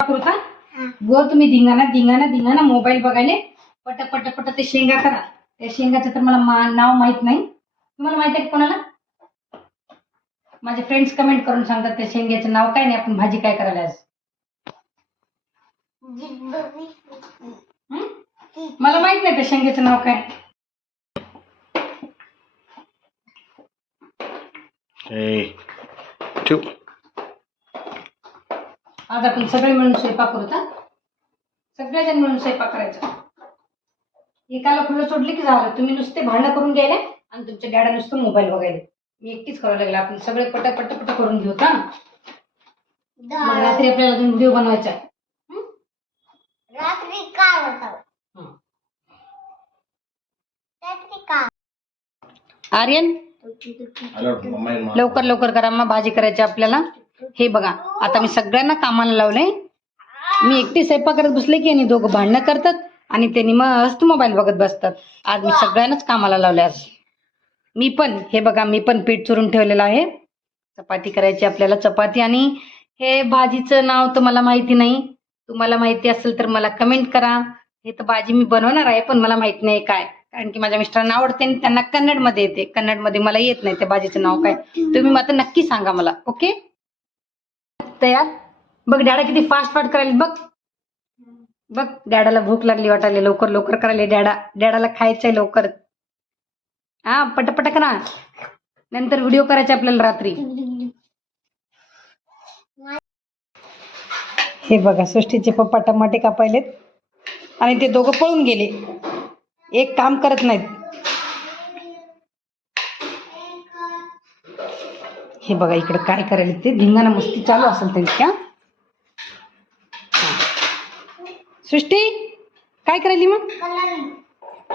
करू का गो तुम्ही धिंगाणा धिंगाणा धिंगाणा मोबाईल बघायले पट पट पट ते शेंगा करा. त्या शेंगाचं तर मला नाव माहीत नाही. तुम्हाला माहीत आहे का कोणाला? माझे फ्रेंड्स कमेंट करून सांगतात त्या शेंग्याचं नाव काय नाही आपण भाजी काय करायला आज? हं? मला माहीत नाही त्या शेंग्याचं नाव काय. आज आपण सगळे मिळून स्वयंपाक करू का? सगळेजण मिळून स्वयंपाक करायचा. एकाला फुलं सोडली की झालं? तुम्ही नुसते भांडणं करून घ्यायला आणि तुमच्या डॅडा नुसतं मोबाईल बघायला. मी एकटीच करावं लागलं. आपण सगळे पट पट पट करून घेऊ का मग रात्री आपल्याला अजून व्हिडिओ बनवायचा. आहे. हं? रात्री काय होतं? हं. रात्री काय? आर्यन? लवकर लवकर करा मग भाजी करायची आपल्याला. हे बघा आता मी सगळ्यांना कामाला लावलंय. मी एकटी स्वयंपाक करत बसले की आणि दोघं भांडणं करतात आणि त्यांनी मस्त मोबाईल बघत बसतात. आज मी सगळ्यांनाच कामाला लावले आज. मी पण हे बघा मी पण पीठ चुरून ठेवलेलं आहे. चपाती करायची आपल्याला चपाती आणि हे भाजीचं नाव तर मला माहिती नाही. तुम्हाला माहिती असेल तर मला कमेंट करा. हे तर भाजी मी बनवणार आहे पण मला माहीत नाही काय. कारण की माझ्या मिस्टरांना आवडते आणि त्यांना कन्नडमध्ये येते. कन्नडमध्ये मला येत नाही त्या भाजीचं नाव काय. तुम्ही मात्र नक्की सांगा मला ओके? तयार? बघ डॅडा किती फास्ट फास्ट करायला बघ. बघ डॅडाला भूक लागली वाटायला लवकर लवकर करायला डॅडा. डॅडाला खायचंय लवकर. हा पटपट करा नंतर व्हिडिओ करायचे आपल्याला रात्री. हे बघा सृष्टीचे पप्पा टमाटे कापायलेत. आणि ते दोघं पळून गेले. एक काम करत नाहीत. हे बघा इकडे काय करायला ते धिंगाणा मस्ती चालू असेल त्यांच्या. सृष्टी काय करायली मग?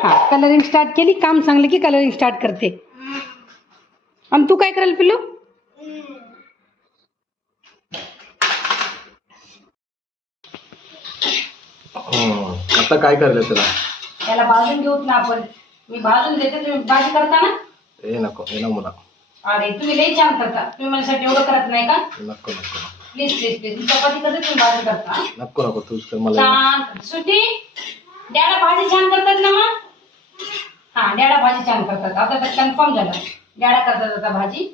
हा कलरिंग स्टार्ट केली. काम सांगलं की कलरिंग स्टार्ट करते. आणि तू काय करायला पिल्लू? हं. आता काय करलं तुला त्याला भाजून घेऊत ना आपण. मी भाजून देते तुम्ही भाजी करता ना? ए नको ए नको मला अरे तुम्ही लई छान करता. तुम्ही माझ्यासाठी एवढं करत नाही का? नको नको. प्लीज प्लीज प्लीज चपाती करते तुम्ही भाजी करता? नको नको तूच कर मला छान सुटी डॅडा भाजी छान करतात ना मग? हा डॅडा भाजी छान करतात. आता तर कन्फर्म झालं. डॅडा करतात आता भाजी.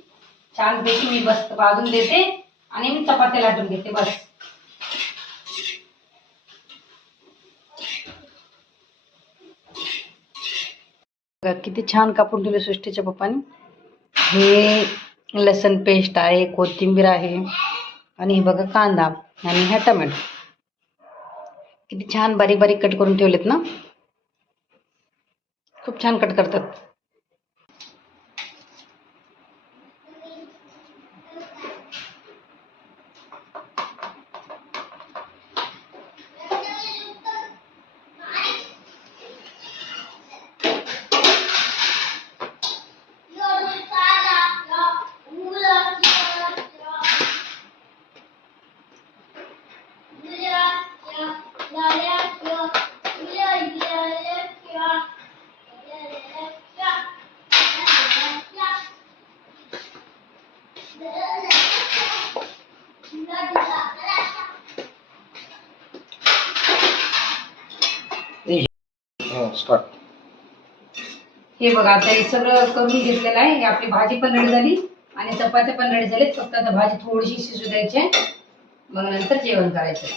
छान पैकी मी बस भाजून देते आणि मी चपात्या लाटून घेते बस. बघा, किती छान कापून ठेवले सृष्टीच्या पप्पानी. हे लसण पेस्ट आहे कोथिंबीर आहे आणि हे बघा कांदा आणि ह्या टमॅटो. किती छान बारीक बारीक कट करून ठेवलेत ना? खूप छान कट करतात स्टार्ट हो, हे बघा आता हे सगळं करून घेतलेलं आहे. आपली भाजी पण रेडी झाली आणि चपात्या पण रेडी झालीत. फक्त आता भाजी थोडीशी शिजू द्यायची आहे. मग नंतर जेवण करायचं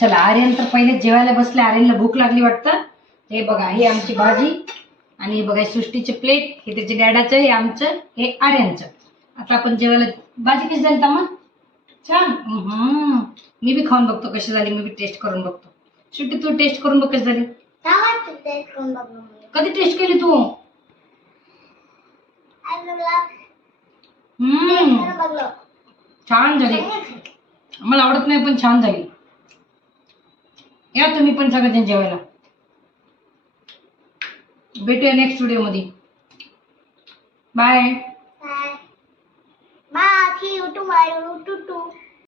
चला आर्यन तर पहिले जेवायला बसले. आर्यनला भूक लागली वाटतं. हे बघा हे आमची भाजी आणि हे बघा सृष्टीचे प्लेट हे त्याचे डॅडाचं हे आमचं हे आर्यनचं. आता आपण जेवायला भाजी कशी झाली मग छान. हम्म. मी बी खाऊन बघतो कशी झाली मी बी टेस्ट करून बघतो. सुट्टी तू टेस्ट करून बघ कशी झाली. कधी टेस्ट केली तू? हम्म. छान झाली. मला आवडत नाही पण छान झाली. या तुम्ही पण सगळ्यांच्या जेवायला. भेटूया नेक्स्ट व्हिडिओमध्ये बाय